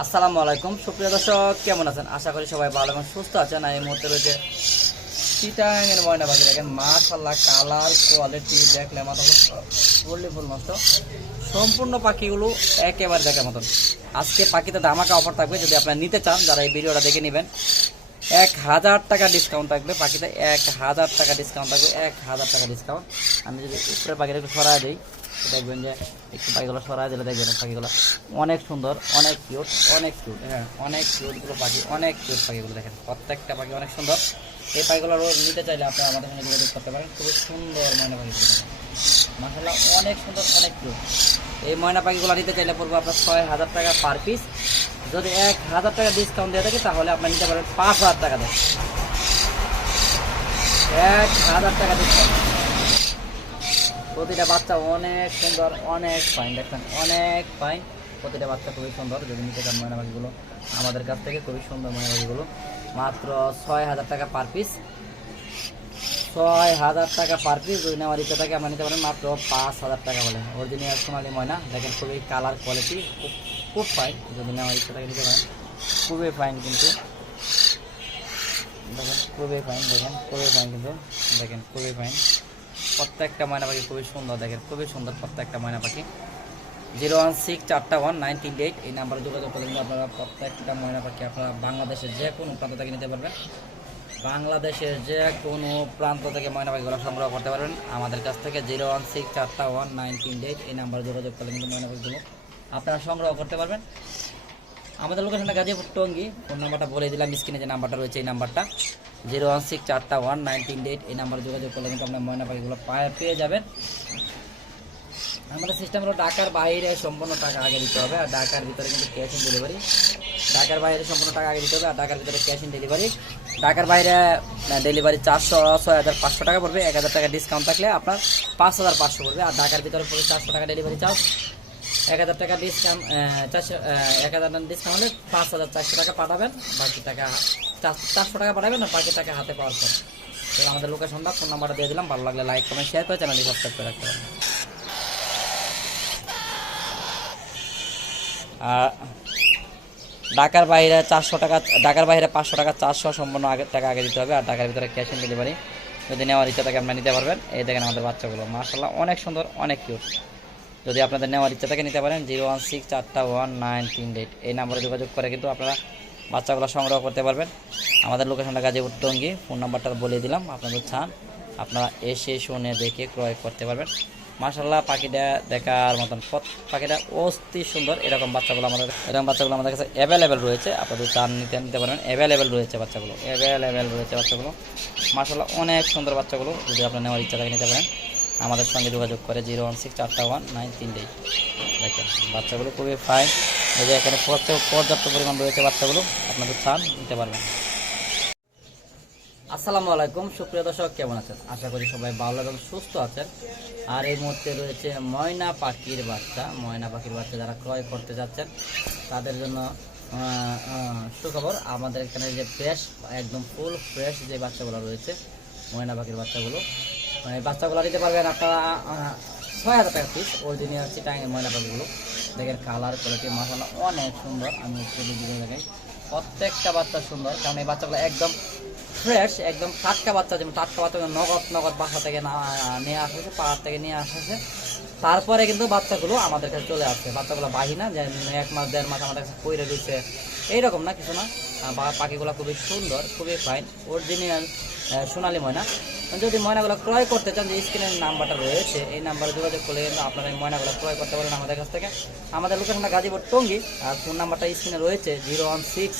আসসালামু আলাইকুম। সুপ্রিয় দর্শক, কেমন আছেন? আশা করি সবাই ভালো এবং সুস্থ আছেন। এই মুহূর্তে রয়েছে চিটাঙের ময়না পাখি দেখেন মাশাল্লাহ কালার, কোয়ালিটি দেখলে মাথা ফুললি ফুল নষ্ট সম্পূর্ণ পাখিগুলো একেবারে দেখার মতন। আজকে পাখিতে ধামাকা অফার থাকবে। যদি আপনারা নিতে চান, যারা এই ভিডিওটা দেখে নেবেন, এক হাজার টাকা ডিসকাউন্ট থাকবে পাখিতে। এক হাজার টাকা ডিসকাউন্ট থাকবে, এক হাজার টাকা ডিসকাউন্ট আমি যদি উপরে পাখিটা একটু সরাই দিই দেখবেন যে একটু পাখিগুলো সরাই দিলে দেখবেন পাখিগুলো অনেক সুন্দর, অনেক কিউট অনেক কিউট হ্যাঁ অনেক কিউটগুলো পাখি, অনেক কিউট পাখিগুলো দেখেন, প্রত্যেকটা পাখি অনেক সুন্দর। এই পাখিগুলো রোজ নিতে চাইলে আপনারা আমাদের সঙ্গে যোগাযোগ করতে পারেন, খুবই সুন্দর ময়না পাখিগুলো মাসাল্লাহ অনেক সুন্দর, অনেক কিউট এই ময়না পাখিগুলো নিতে চাইলে পড়ব আপনার ছয় হাজার টাকা পার পিস যদি এক হাজার টাকা ডিসকাউন্ট দিয়ে থাকে, তাহলে আপনার নিতে পারবেন পাঁচ হাজার টাকা দেন। এক হাজার টাকা ডিসকাউন্ট প্রতিটা বাচ্চা অনেক সুন্দর, অনেক ফাইন দেখছেন অনেক ফাইন প্রতিটা বাচ্চা খুবই সুন্দর, যদি নিতে চান ময়না পাখিগুলো আমাদের কাছ থেকে খুবই সুন্দর ময়না পাখিগুলো মাত্র ছয় হাজার টাকা পার পিস ছয় হাজার টাকা পার পিস যদি নেওয়ার ইচ্ছা থাকে আমরা নিতে পারেন মাত্র পাঁচ হাজার টাকা বলে। অরিজিনাল সোনালি ময়না, দেখেন খুবই কালার কোয়ালিটি খুব খুব ফাইন যদি নেওয়ার ইচ্ছা থাকে, নিতে পারেন। খুবই ফাইন কিন্তু। দেখেন, খুবই ফাইন দেখেন, খুবই ফাইন কিন্তু। দেখেন, খুবই ফাইন প্রত্যেকটা ময়না পাখি খুবই সুন্দর দেখেন, খুবই সুন্দর প্রত্যেকটা ময়না পাখি জিরো ওয়ান সিক্স চারটা ওয়ান নাইন তিন এইট, এই নাম্বারে যোগাযোগ করলে আপনারা প্রত্যেকটা ময়না পাখি আপনারা বাংলাদেশের যে কোনো প্রান্ত থেকে নিতে পারবেন। বাংলাদেশের যে কোনো প্রান্ত থেকে ময়না পাখিগুলো সংগ্রহ করতে পারবেন। আমাদের কাছ থেকে জিরো ওয়ান সিক্স চারটা ওয়ান নাইন তিন এইট, এই নাম্বারে যোগাযোগ করলে কিন্তু ময়না পাখিগুলো আপনারা সংগ্রহ করতে পারবেন। আমাদের লোকেশনটা গাজীপুর টঙ্গি ফোন নাম্বারটা বলে দিলাম স্ক্রিনে যে নাম্বারটা রয়েছে, এই নাম্বারটা জিরো ওয়ান সিক্স চারটা ওয়ান নাইন তিন এইট এই নাম্বারে যোগাযোগ করলে কিন্তু আপনার ময়না পাখিগুলো পায়ে পেয়ে যাবেন। আমাদের সিস্টেম হলো ঢাকার বাইরে সম্পূর্ণ টাকা আগে দিতে হবে, আর ঢাকার ভিতরে কিন্তু ক্যাশ অন ডেলিভারি ঢাকার বাইরে সম্পূর্ণ টাকা আগে দিতে হবে, আর ঢাকার ভিতরে ক্যাশ অন ডেলিভারি ঢাকার বাইরে ডেলিভারি চারশো, ছয় হাজার পাঁচশো টাকা পড়বে, এক হাজার টাকা ডিসকাউন্ট থাকলে আপনার পাঁচ হাজার পাঁচশো পড়বে, আর ঢাকার ভিতরে পড়বে চারশো টাকা ডেলিভারি চার্জ এক হাজার টাকা ডিসকাউন্ট চারশো এক হাজার ডিসকাউন্ট হলে পাঁচ হাজার চারশো টাকা পাঠাবেন, বাকি টাকা চার- চারশো টাকা পাঠাবেন আর বাকি টাকা হাতে পাওয়ার পর। তো আমাদের লোকেশনটা ফোন নাম্বারটা দিয়ে দিলাম, ভালো লাগলে লাইক কমেন্ট শেয়ার করে চ্যানেলটি সাবস্ক্রাইব করে রাখতে পারেন। আর ঢাকার বাইরে চারশো টাকা, ঢাকার বাইরে পাঁচশো টাকা, চারশো সম্পূর্ণ আগে, টাকা আগে দিতে হবে, আর ঢাকার ভিতরে ক্যাশ অন ডেলিভারি যদি নেওয়ার ইচ্ছা থাকে আপনারা নিতে পারবেন। এই দেখেন আমাদের বাচ্চাগুলো মার্শাল্লাহ অনেক সুন্দর, অনেক কিউট যদি আপনাদের নেওয়ার ইচ্ছা থাকে নিতে পারেন, জিরো ওয়ান সিক্স চারটা ওয়ান নাইন তিন এইট। এই নাম্বারে যোগাযোগ করে কিন্তু আপনারা বাচ্চাগুলো সংগ্রহ করতে পারবেন। আমাদের লোকেশনটা গাজীপুর টঙ্গি। ফোন নাম্বারটা বলে দিলাম আপনাদের চান, আপনারা এসে শুনে দেখে ক্রয় করতে পারবেন। মাশাল্লাহ পাখিটা দেখার মতন পাখিটা অস্থি সুন্দর, এরকম বাচ্চাগুলো আমাদের এরকম বাচ্চাগুলো আমাদের কাছে অ্যাভেলেবেল রয়েছে। আপনাদের চান নিতে নিতে পারবেন অ্যাভেলেবেল রয়েছে বাচ্চাগুলো অ্যাভেলেবেল রয়েছে বাচ্চাগুলো। মাশাল্লাহ অনেক সুন্দর বাচ্চাগুলো। যদি আপনার নেওয়ার ইচ্ছা থাকে নিতে পারেন। আমাদের সঙ্গে যোগাযোগ করে জিরো ওয়ান সিক্স চারটা ওয়ান নাইন তিন এইট। দেখেন, বাচ্চাগুলো খুবই ফাইন এই যে এখানে পর্যাপ্ত পরিমাণ রয়েছে বাচ্চাগুলো, আপনাদের চান নিতে পারবেন। আসসালামু আলাইকুম, সুপ্রিয় দর্শক, কেমন আছেন? আশা করি সবাই ভালো এবং সুস্থ আছেন। আর এই মুহূর্তে রয়েছে ময়না পাখির বাচ্চা। ময়না পাখির বাচ্চা যারা ক্রয় করতে যাচ্ছেন, তাদের জন্য সুখবর, আমাদের এখানে যে ফ্রেশ একদম ফুল ফ্রেশ যে বাচ্চাগুলো রয়েছে, ময়না পাখির বাচ্চাগুলো মানে বাচ্চাগুলো দিতে পারবেন আপনারা ছয় হাজার টাকা পিস অরিজিনাল চিটাঙের ময়না পাখিগুলো দেখেন কালার কোয়ালিটি মাসাল্লাহ অনেক সুন্দর। আমি একটু ভিডিও প্রত্যেকটা বাচ্চা সুন্দর। কারণ এই বাচ্চাগুলো একদম ফ্রেশ একদম টাটকা বাচ্চা। যেমন টাটকা বাচ্চা নগদ নগদ বাসা থেকে নিয়ে আসা হয়েছে পাহাড় থেকে নিয়ে আসা হয়েছে তারপরে কিন্তু বাচ্চাগুলো আমাদের কাছে চলে আসছে। বাচ্চাগুলো বাহি না যে এক মাস, দেড় মাস আমাদের কাছে পইরে রয়েছে এইরকম না, কিছু না? পাখিগুলো খুবই সুন্দর, খুবই ফাইন অরিজিনাল সোনালি ময়না, যদি ময়নাগুলো ক্রয় করতে চান, যে স্ক্রিনের নাম্বারটা রয়েছে, এই নাম্বারে যোগাযোগ করলে কিন্তু আপনারা এই ময়নাগুলো ক্রয় করতে পারেন আমাদের কাছ থেকে। আমাদের লোকেশনটা গাজীপুর টঙ্গি, আর ফোন নাম্বারটা স্ক্রিনে রয়েছে জিরো ওয়ান সিক্স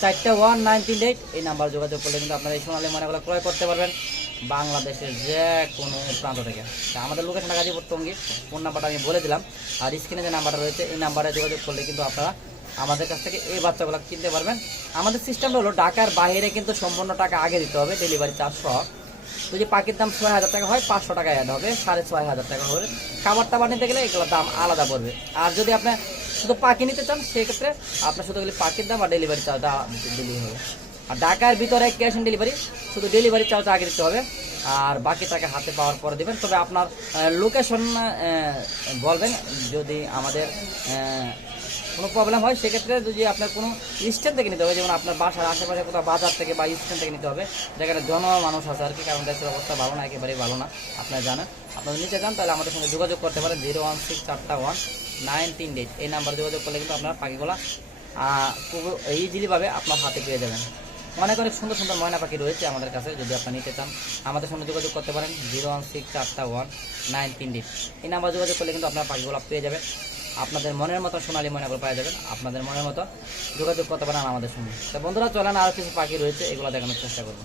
চারটা ওয়ান নাইন তিন এইট এই নাম্বার যোগাযোগ করলে কিন্তু আপনারা এই সোনালি ময়নাগুলো ক্রয় করতে পারবেন বাংলাদেশের যে কোনো প্রান্ত থেকে। আমাদের লোকেশন গাজীপুর টঙ্গি ফোন নাম্বারটা আমি বলে দিলাম, আর স্ক্রিনে যে নাম্বারটা রয়েছে, এই নাম্বারে যোগাযোগ করলে কিন্তু আপনারা আমাদের কাছ থেকে এই বাচ্চাগুলো কিনতে পারবেন। আমাদের সিস্টেমটা হলো, ঢাকার বাইরে কিন্তু সম্পূর্ণ টাকা আগে দিতে হবে ডেলিভারি চার্জ সহ। যদি পাখির দাম ছয় হাজার টাকা হয়, পাঁচশো টাকা অ্যাড হবে, সাড়ে ছয় হাজার টাকা হবে। খাবার টাবার নিতে গেলে এগুলোর দাম আলাদা পড়বে। আর যদি আপনি শুধু পাখি নিতে চান, সেক্ষেত্রে আপনার শুধু খালি পাখির দাম আর ডেলিভারি চার্জটা দিলেই হবে। আর ঢাকার ভিতরে ক্যাশ অন ডেলিভারি শুধু ডেলিভারি চার্জ আগে দিতে হবে। আর বাকি টাকা হাতে পাওয়ার পরে দেবেন। তবে আপনার লোকেশন বলবেন যদি আমাদের কোনো প্রবলেম হয়, সেক্ষেত্রে যদি আপনার কোনো স্ট্যান্ড থেকে নিতে হবে, যেমন আপনার বাসার আশেপাশে কোথাও বাজার থেকে বা স্ট্যান্ড থেকে নিতে হবে, যেখানে জন মানুষ আছে আর কি, কারণ দেশের অবস্থা ভালো না, একেবারেই ভালো না, আপনারা জানেন। আপনারা নিতে চান তাহলে আমাদের সঙ্গে যোগাযোগ করতে পারেন, জিরো ওয়ান সিক্স চারটা ওয়ান নাইন তিন এইট। এই নাম্বারে যোগাযোগ করলে কিন্তু আপনারা পাখিগুলা খুব ইজিলিভাবে আপনার হাতে পেয়ে যাবেন। অনেক অনেক সুন্দর সুন্দর ময়না পাখি রয়েছে আমাদের কাছে, যদি আপনারা নিতে চান, আমাদের সঙ্গে যোগাযোগ করতে পারেন, জিরো ওয়ান সিক্স চারটা ওয়ান নাইন তিন এই নাম্বার যোগাযোগ করলে কিন্তু আপনার পাখিগুলো পেয়ে যাবেন আপনাদের মনের মতো সোনালী ময়নাগুলো পাওয়া যাবেন। আপনাদের মনের মতো যোগাযোগ করতে পারেন আমাদের সঙ্গে। তো বন্ধুরা, চলেন আরও কিছু পাখি রয়েছে, এগুলো দেখানোর চেষ্টা করব।